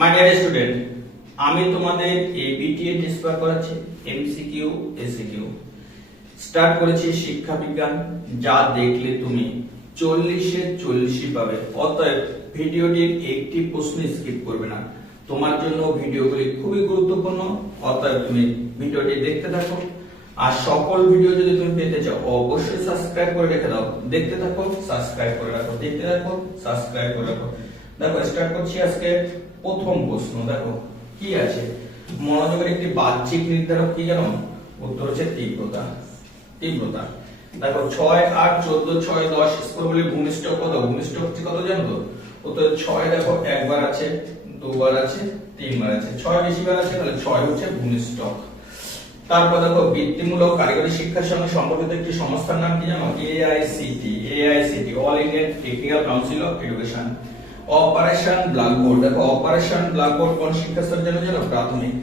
My dear student, আমি তোমাদের ABTA test paper করাচ্ছি, এমসিকিউ এসিকিউ স্টার্ট করেছি শিক্ষা বিজ্ঞান, যা দেখলে তুমি 40 এ 40 পাবে। অতএব ভিডিওটির একটি প্রশ্ন স্কিপ করবে না, তোমার জন্য ভিডিওগুলি খুবই গুরুত্বপূর্ণ। অতএব তুমি ভিডিওটি দেখতে থাকো, আর সকল ভিডিও যদি তুমি পেতে চাও অবশ্যই সাবস্ক্রাইব করে রেখে দাও। দেখতে থাকো, সাবস্ক্রাইব করে রাখো, দেখতে থাকো, সাবস্ক্রাইব করে রাখো। দেখো স্টার্ট করছি আজকে প্রথম প্রশ্ন। দেখো কি আছে, মনোযোগের একটি বাহ্যিক নির্ধারক কি জানো? উত্তর হচ্ছে তীব্রতা। তীব্রতা দেখো 6 8 14 6 10 স্কোরগুলি ভূমিষ্ঠক কত? ভূমিষ্ঠক হচ্ছে কত জানো তো? উত্তর 6 দেখো একবার আছে, দুবার আছে, তিনবার আছে। 6 বেশিবার আছে, তাহলে 6 হচ্ছে ভূমিষ্ঠক। তারপর দেখো বৃত্তিমূলক কারিগরি শিক্ষার সঙ্গে সম্পর্কিত একটি সংস্থার নাম কি জানো? AICTE। AICTE all Indian technical council of education. Operation blackboard, দেখো অপারেশন ব্ল্যাকবোর্ড কোন শিক্ষা স্তরের জন্য জানো? প্রাথমিক।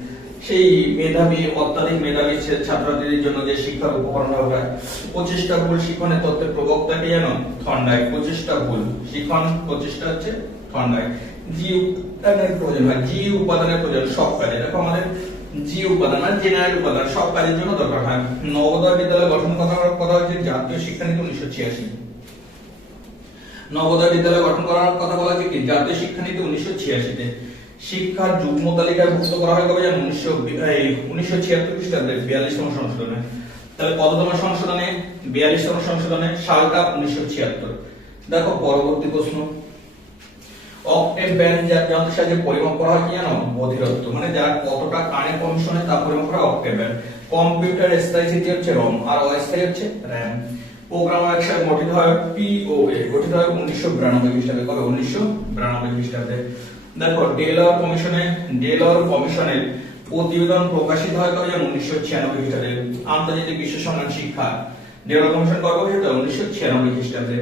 সেই মেধাবী, অত্যাধিক মেধাবী ছাত্রছাত্রীদের জন্য যে শিক্ষার উপকরণ ব্যবহার হয়। প্রচেষ্টা ভুল শিক্ষণের তত্ত্বের প্রবক্তা কে জানো? থর্নডাইক। প্রচেষ্টা ভুল শিক্ষণ, প্রচেষ্টা হচ্ছে থর্নডাইক। জি উপাদানের প্রয়োজন হয়, জি উপাদানের প্রয়োজন সব কাজে। দেখো আমাদের জি উপাদান মানে জেনারেল উপাদান সব কাজের জন্য দরকার হয়। নবোদয় বিদ্যালয় গঠন কথা হচ্ছে জাতীয় শিক্ষানীতি 1986। নবোদয় বিদ্যালয় গঠন করার কথা বলা হচ্ছে কি? জাতীয় শিক্ষানীতি 1986 তে। শিক্ষার যুগ্ম তালিকায় ভুক্ত করা হয় কবে জানো? 1976 খ্রিস্টাব্দে 42তম সংশোধনে। তাহলে কততম সংশোধনে? 42তম সংশোধনে, সালটা 1976। দেখো পরবর্তী প্রশ্ন। অক্টেভ ব্যান্ড যন্ত্রের সাহায্যে পরিমাপ করা হয় কি জানো? বধিরত্ব, মানে যার কতটা কানে কম শোনে তা পরিমাপ করা অক্টেভ ব্যান্ড। কম্পিউটার স্থায়ী স্মৃতি হচ্ছে রম, আর অস্থায়ী হচ্ছে র‍্যাম। প্রোগ্রাম একসাথে গঠিত হয় POA, গঠিত হয় 1992 খ্রিস্টাব্দে। কবে? 1992 খ্রিস্টাব্দে। দেখো ডেলর কমিশনের প্রতিবেদন প্রকাশিত হয় কবে জানো? 1996 খ্রিস্টাব্দে। আন্তর্জাতিক বিশ্ব সম্মান শিক্ষা ডেলর কমিশন কবে হয়েছিল? 1996 খ্রিস্টাব্দে।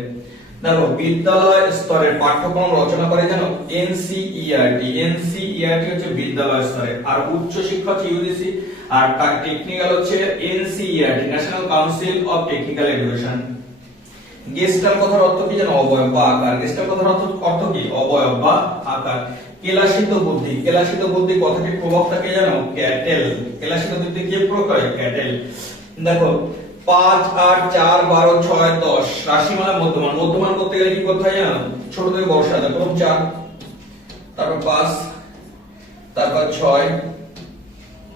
দেখো বিদ্যালয় স্তরের পাঠ্যক্রম রচনা করে জানো? NCERT। NCERT হচ্ছে বিদ্যালয় স্তরে, আর উচ্চ শিক্ষা হচ্ছে UGC, আর টেকনিক্যাল হচ্ছে NCERT, national council of technical education. Gestalt কথার অর্থ কি জানো? অবয়ব বা আকার। গেস্টাল কথার অর্থ কি? অবয়ব বা আকার। কেলাসিত বুদ্ধি কথাটির প্রবক্তা কে জানো? ক্যাটেল। কেলাসিত বুদ্ধি কে প্রয়োগ করে? ক্যাটেল। দেখো 5 8 4 12 6 10 রাশিমালা মধ্যমান করতে গেলে কি করতে হয় জানো? ছোট থেকে বড় সাজা। প্রথম 4, তারপর 5, তারপর 6,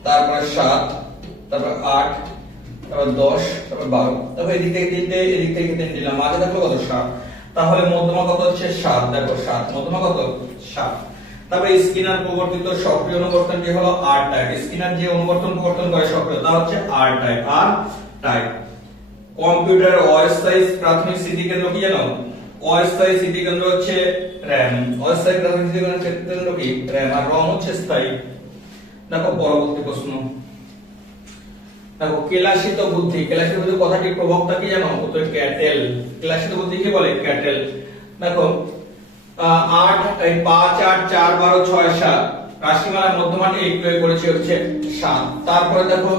তারপর 7, তারপর 8, তারপর 10, তারপর 12। তারপর এদিক থেকে 3টে, এদিক থেকে 3 দিলাম। আগে দেখো কত? 7। তাহলে মধ্যমা কত হচ্ছে? 7। দেখো 7 মধ্যমা কত? 7। তারপরে স্কিনার প্রবর্তিত সক্রিয় অনুবর্তনটি হলো আর টাইপ। স্কিনার যে অনুবর্তন প্রবর্তন করে সক্রিয়, তা হচ্ছে আর টাইপ। আর টাইপ। কম্পিউটার অস্থায়ী প্রাথমিক স্মৃতি কেন্দ্র কি জানো? অস্থায়ী স্মৃতি কেন্দ্র হচ্ছে র‍্যাম। অস্থায়ী প্রাথমিক স্মৃতি কেন্দ্র কি? র‍্যাম। আর রম হচ্ছে স্থায়ী। দেখো পরবর্তী প্রশ্ন। দেখো কেলাসিত বুদ্ধি কথাটির প্রবক্তা কি জানো? উত্তর ক্যাটেল। কেলাসিত বুদ্ধি কি বলে? ক্যাটেল। দেখো 5 8 4 12 6 7 রাশিমালার মধ্যমানটি প্রয়োগ করেছে হচ্ছে 7। তারপরে দেখো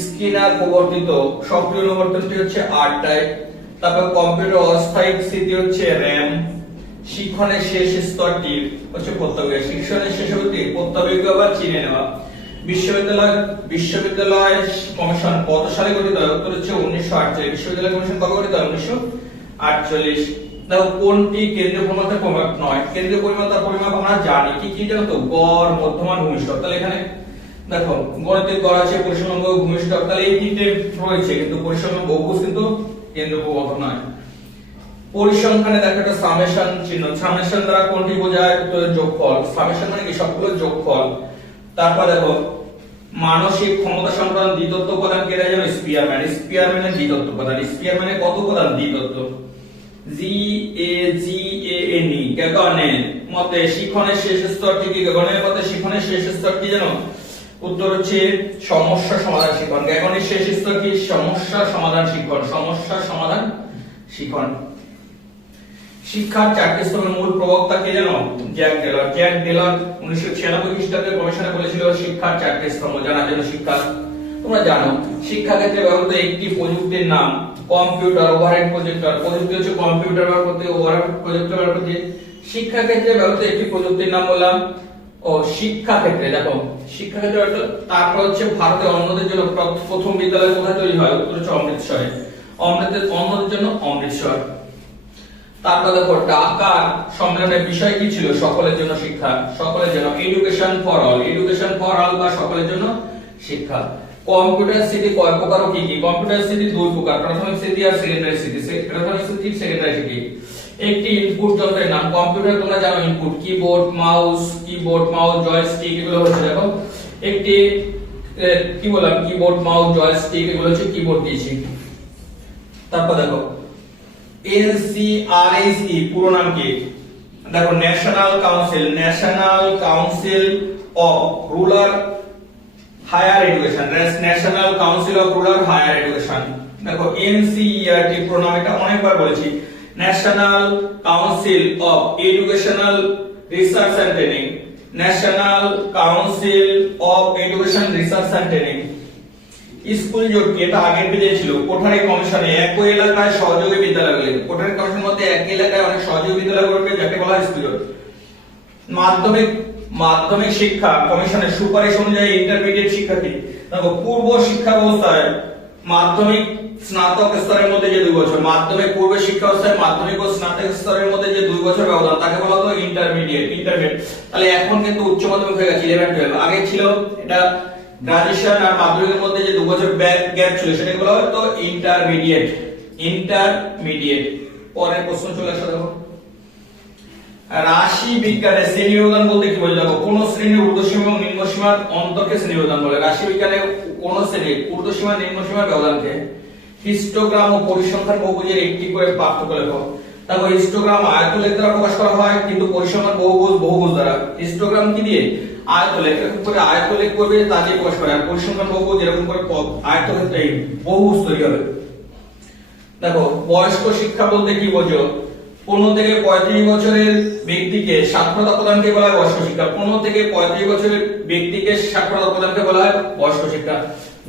স্কিনার প্রবর্তিত সক্রিয় অনুবর্তনটি হচ্ছে আর টাইপ। তারপর কম্পিউটার অস্থায়ী স্মৃতি হচ্ছে র‍্যাম। শিক্ষণের শেষ স্তরটি হচ্ছে প্রত্যাবেগ। শিক্ষণের শেষ অবধি প্রত্যাবেগ বা চিনে নেওয়া। বিশ্ববিদ্যালয় কমিশন কত সালে গঠিত হয়? উত্তর হচ্ছে 1948। বিশ্ববিদ্যালয় কমিশন কবে গঠিত হয়? 1948। দেখো কোনটি কেন্দ্রীয় পরিমাপের পরিমাপ নয়? কেন্দ্রীয় পরিমাপের পরিমাপ আমরা জানি কি কি জানো তো? গড়, মধ্যমান, ভূমিষ্ঠক। তাহলে এখানে দেখো গণিতিক গড় আছে, পরিসংখ্যান গড়, ভূমিষ্ঠক, তাহলে এই তিনটে রয়েছে, কিন্তু পরিসংখ্যান বহুভুজ কিন্তু কেন্দ্রীয় পরিমাপ নয়। পরিসংখ্যানে দেখো একটা সামেশন চিহ্ন। সামেশন দ্বারা কোনটি বোঝায়? উত্তর যোগফল। সামেশন মানে কি? সবগুলো যোগফল। তারপর দেখো মানসিক ক্ষমতা সম্পাদন দ্বিতত্ব উপাদান কে দেয় জানো? স্পিয়ারম্যান। স্পিয়ারম্যানের দ্বিতত্ব উপাদান। স্পিয়ারম্যানের কত উপাদান? দ্বিতত্ব। GAGANE গ্যাগনের মতে শিক্ষণের শেষ স্তরটি কি? গ্যাগনের মতে শিক্ষণের শেষ স্তর কি জানো? উত্তর হচ্ছে সমস্যা সমাধান শিক্ষণ। গ্যাগনের শেষ স্তর কি? সমস্যা সমাধান শিক্ষণ। সমস্যা সমাধান শিক্ষণ। শিক্ষার 4টি স্তরের মূল প্রবক্তা কে জানো? জ্যাক ডেলর 1996 খ্রিস্টাব্দে কমিশনে বলেছিল শিক্ষার 4টি স্তম্ভ জানার জন্য। শিক্ষা তোমরা জানো শিক্ষা ক্ষেত্রে ব্যবহৃত একটি প্রযুক্তির নাম কম্পিউটার। Overhead projector. প্রযুক্তি হচ্ছে কম্পিউটার ব্যবহার করতে, ওভারহেড প্রজেক্টর ব্যবহার করতে। শিক্ষা ক্ষেত্রে ব্যবহৃত একটি প্রযুক্তির নাম বললাম ও শিক্ষা ক্ষেত্রে দেখো শিক্ষা ক্ষেত্রে তারপর হচ্ছে ভারতে অন্যদের জন্য প্রথম বিদ্যালয় কোথায় তৈরি হয়? উত্তর হচ্ছে অমৃতসরে। অন্যদের জন্য অমৃতসর। তারপর দেখো ঢাকার সম্মেলনের বিষয় কি ছিল? সকলের জন্য শিক্ষা। সকলের জন্য education for all. Education for all বা সকলের জন্য শিক্ষা। কম্পিউটার স্মৃতি কয় প্রকার ও কি কি? কম্পিউটার স্মৃতি দুই প্রকার, প্রাথমিক স্মৃতি আর সেকেন্ডারি স্মৃতি। প্রাথমিক স্মৃতি, সেকেন্ডারি স্মৃতি। একটি ইনপুট যন্ত্রের নাম। কম্পিউটার তোমরা জানো ইনপুট, কিবোর্ড মাউস, জয়স্টিক, এগুলো হচ্ছে দেখো একটি কি বললাম, কিবোর্ড মাউস জয়স্টিক, এগুলো হচ্ছে কিবোর্ড দিয়েছি। তারপর দেখো এনসিআরএসই পুরো নাম কি? দেখো national council of rural higher education. National council of rural higher education. দেখো এনসিইআরটি পুরো নাম, এটা অনেকবার বলেছি। National council of educational research and training. National council of education research and training. School জোট কি? এটা আগের পেজে ছিল। কোঠারি কমিশনে একই এলাকায় সহযোগী বিদ্যালয়গুলি। কোঠারি কমিশনের মধ্যে একই এলাকায় অনেক সহযোগী বিদ্যালয় করবে, যাকে বলা হয় স্কুল জোট। মাধ্যমিক শিক্ষা কমিশনের সুপারিশ অনুযায়ী ইন্টারমিডিয়েট শিক্ষার্থী দেখো পূর্ব শিক্ষা ব্যবস্থায় মাধ্যমিক স্নাতক স্তরের মধ্যে যে 2 বছর, মাধ্যমিক পূর্ব শিক্ষা ব্যবস্থায় মাধ্যমিক ও স্নাতক স্তরের মধ্যে যে 2 বছর ব্যবধান, তাকে বলা হতো ইন্টারমিডিয়েট। তাহলে এখন কিন্তু উচ্চ মাধ্যমিক হয়ে গেছে 11 12। আগে ছিল এটা গ্রাজুয়েশন আর মাধ্যমিকের মধ্যে যে 2 বছর গ্যাপ ছিল, সেটাকে বলা হতো ইন্টারমিডিয়েট। পরের প্রশ্ন চলে আসে দেখো রাশি বিজ্ঞানে শ্রেণী ব্যবধান বলতে কি বোঝায়? দেখো কোন শ্রেণীর ঊর্ধ্বসীমা এবং নিম্নসীমার অন্তরকে শ্রেণী ব্যবধান বলে। রাশি বিজ্ঞানে কোন শ্রেণীর ঊর্ধ্বসীমা নিম্নসীমার ব্যবধানকে। হিস্টোগ্রাম ও পরিসংখ্যান বহুভুজের একটি করে পার্থক্য লেখো। দেখো হিস্টোগ্রাম আয়তলেখ দ্বারা প্রকাশ করা হয়, কিন্তু পরিসংখ্যান বহুভুজ দ্বারা। হিস্টোগ্রাম কি দিয়ে? আয়তলেখ, এরকম করে আয়তলেখ করবে তা দিয়ে প্রকাশ করে। আর পরিসংখ্যান বহুভুজ এরকম করে আয়তলেখ বহুভুজ তৈরি হবে। দেখো বয়স্ক শিক্ষা বলতে কি বোঝো? 15 থেকে 35 বছরের ব্যক্তিকে সাক্ষরতা প্রদানকে বলা হয় বয়স্ক শিক্ষা। 15 থেকে 35 বছরের ব্যক্তিকে সাক্ষরতা প্রদানকে বলা হয় বয়স্ক শিক্ষা।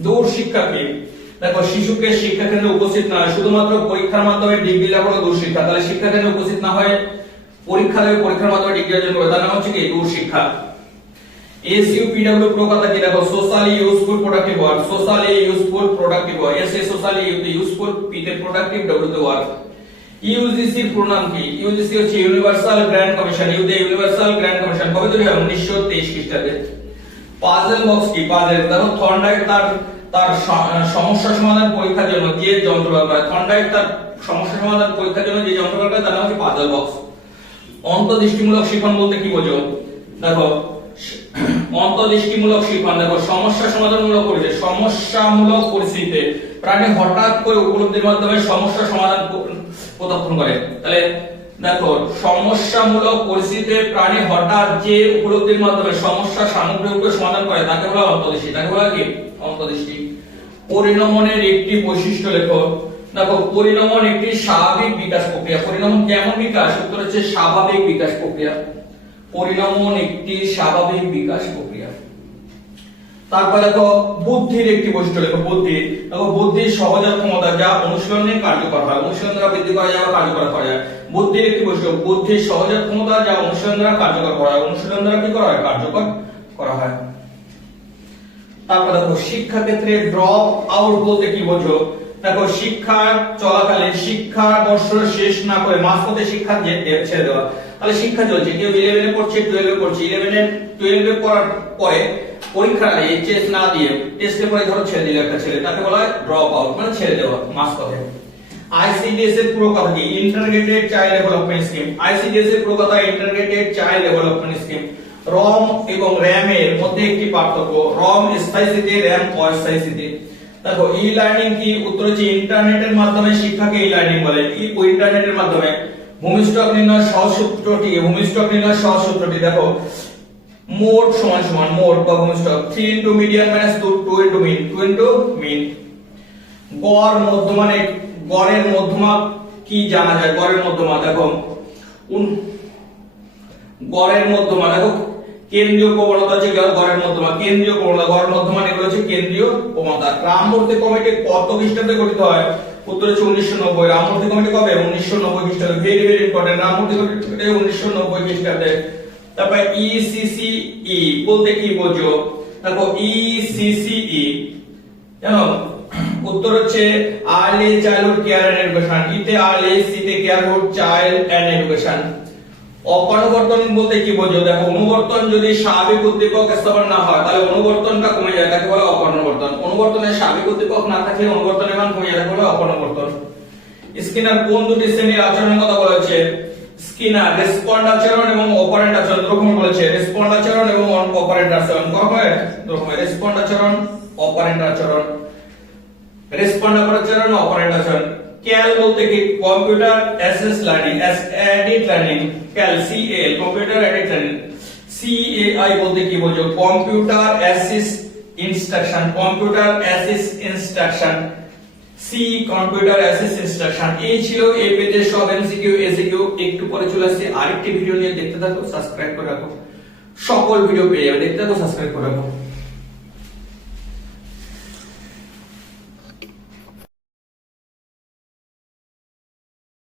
দূর শিক্ষা কি? দেখো শিশুকে শিক্ষা কেন্দ্রে উপস্থিত না হয় শুধুমাত্র পরীক্ষার মাধ্যমে ডিগ্রি লাভ হলো দূর শিক্ষা। তাহলে শিক্ষা কেন্দ্রে উপস্থিত না হয় পরীক্ষা দেবে, পরীক্ষার মাধ্যমে ডিগ্রি অর্জন করবে, তার নাম হচ্ছে কি দূর শিক্ষা। এসইউপিডব্লিউ প্রকার কি? দেখো socially useful productive work. Socially useful productive work. S A socially useful, P তে প্রোডাক্টিভ, ডব্লিউ তে ওয়ার্ক। ইউজিসি পুরো নাম কি? ইউজিসি হচ্ছে universal grand commission. Universal grand commission কবে তৈরি হয়? 1923 খ্রিস্টাব্দে। পাজল বক্স কি? পাজল দেখো থর্নডাইক তার সমস্যা সমাধান পরীক্ষার জন্য যে যন্ত্র ব্যবহার করে, থর্নডাইক তার সমস্যা সমাধান পরীক্ষার জন্য যে যন্ত্র ব্যবহার করে তার নাম হচ্ছে পাজল বক্স। অন্তর্দৃষ্টিমূলক শিখন বলতে কি বোঝো? দেখো অন্তর্দৃষ্টিমূলক শিখন দেখো সমস্যা সমাধানমূলক পরিস্থিতি। সমস্যামূলক পরিস্থিতিতে প্রাণী হঠাৎ করে উপলব্ধির মাধ্যমে সমস্যা সমাধান প্রদর্শন করে। তাহলে দেখো সমস্যামূলক পরিস্থিতিতে প্রাণী হঠাৎ যে উপলব্ধির মাধ্যমে সমস্যা সামগ্রিকভাবে সমাধান করে তাকে বলা হয় অন্তর্দৃষ্টি। তাকে বলা কি? অন্তর্দৃষ্টি। পরিণমনের একটি বৈশিষ্ট্য লেখো। দেখো পরিণমন একটি স্বাভাবিক বিকাশ প্রক্রিয়া। পরিণমন কেমন বিকাশ? উত্তর হচ্ছে স্বাভাবিক বিকাশ প্রক্রিয়া। পরিণমন একটি স্বাভাবিক বিকাশ প্রক্রিয়া। তারপর দেখো বুদ্ধির একটি বৈশিষ্ট্য লেখো। বুদ্ধির সহজাত ক্ষমতা যা অনুশীলনে কার্যকর হয়। অনুশীলন দ্বারা বৃদ্ধি করা যায় বা কার্যকর করা যায়। বুদ্ধির একটি বৈশিষ্ট্য, বুদ্ধির সহজাত ক্ষমতা যা অনুশীলন দ্বারা কার্যকর করা হয়। অনুশীলন দ্বারা কি করা হয়? কার্যকর করা হয়। তারপর দেখো শিক্ষা ক্ষেত্রে ড্রপ আউট বলতে কি বোঝো? দেখো শিক্ষা চলাকালীন শিক্ষা বর্ষ শেষ না করে মাঝপথে শিক্ষা ছেড়ে দেওয়া। তাহলে শিক্ষা চলছে, কেউ 11 এ পড়ছে, 12 এ পড়ছে, 12 এ পড়ার পরে পরীক্ষা এইচএস না দিয়ে টেস্টে পরে ধরো ছেড়ে দিল একটা ছেলে, তাকে বলা হয় ড্রপ আউট, মানে ছেড়ে দেওয়া মাঝপথে। আইসিডিএস এর পুরো কথা কি? Integrated child development scheme. ICDS এর পুরো কথা ইন্টিগ্রেটেড চাইল্ড ডেভেলপমেন্ট স্কিম। রম এবং র‍্যাম এর মধ্যে একটি পার্থক্য। রম স্থায়ী স্থিতি, র‍্যাম অস্থায়ী স্থিতি। দেখো ই লার্নিং কি? উত্তর হচ্ছে ইন্টারনেটের মাধ্যমে শিক্ষাকে ই লার্নিং বলে। ইন্টারনেটের মাধ্যমে। ভূমিষ্ঠক নির্ণয় সহজ সূত্রটি দেখো মোড সমান সমান মোড বা ভূমিষ্ঠক 3 ইনটু মিডিয়ান মাইনাস 2 ইনটু মিন, 2 ইনটু মিন। গড় মধ্যমা গড়ের মধ্যমা কি জানা যায়? গড়ের মধ্যমা দেখো কেন্দ্রীয় প্রবণতা হচ্ছে গড়ের মধ্যমা। কেন্দ্রীয় প্রবণতা, গড়ের মধ্যমা এগুলো হচ্ছে কেন্দ্রীয় প্রবণতা। রামমূর্তি কমিটি কত খ্রিস্টাব্দে গঠিত হয়? উত্তর হচ্ছে 1990। রামমূর্তি কমিটি কবে? 1990 খ্রিস্টাব্দে। Very very important. Ramamurthy committee 1990 খ্রিস্টাব্দে। তারপর ECCE বলতে কি বোঝো? দেখো ECCE জানো উত্তর হচ্ছে early childhood care and education. ইতে আর্লি, সিতে কেয়ারহুড, চাইল্ড এন্ড এডুকেশন। অপরিবর্তন বলতে কি বোঝো? দেখো অনুবর্তন যদি স্বাভাবিক উদ্দীপক স্থাপন না হয় তাহলে অনুবর্তনটা কমে যায়, তাকে বলে অপরিবর্তন। অনুবর্তনে স্বাভাবিক উদ্দীপক না থাকলে অনুবর্তনের মান কমে যায়, তাকে বলে অপরিবর্তন। স্কিনার কোন দুটি শ্রেণীর আচরণের কথা বলেছে? স্কিনার রেসপন্ড আচরণ এবং অপারেন্ট আচরণ দুরকম বলেছে। রেসপন্ড আচরণ এবং অপারেন্ট আচরণ করা হয় দুরকম, রেসপন্ড আচরণ, অপারেন্ট আচরণ। রেসপন্ড আচরণ, অপারেন্ট আচরণ। ক্যাল বলতে কি? Computer assist learning, aided learning. CAL CAL computer aided learning. CAI বলতে কি বোঝো? Computer assist instruction, computer assist instruction. C computer assist instruction. এই ছিল এই পেজের সব এমসিকিউ এসিকিউ। একটু পরে চলে আসছে আরেকটি ভিডিও নিয়ে, দেখতে থাকো, সাবস্ক্রাইব করে রাখো। সকল ভিডিও পেয়ে যাবে, দেখতে থাকো, সাবস্ক্রাইব করে রাখো।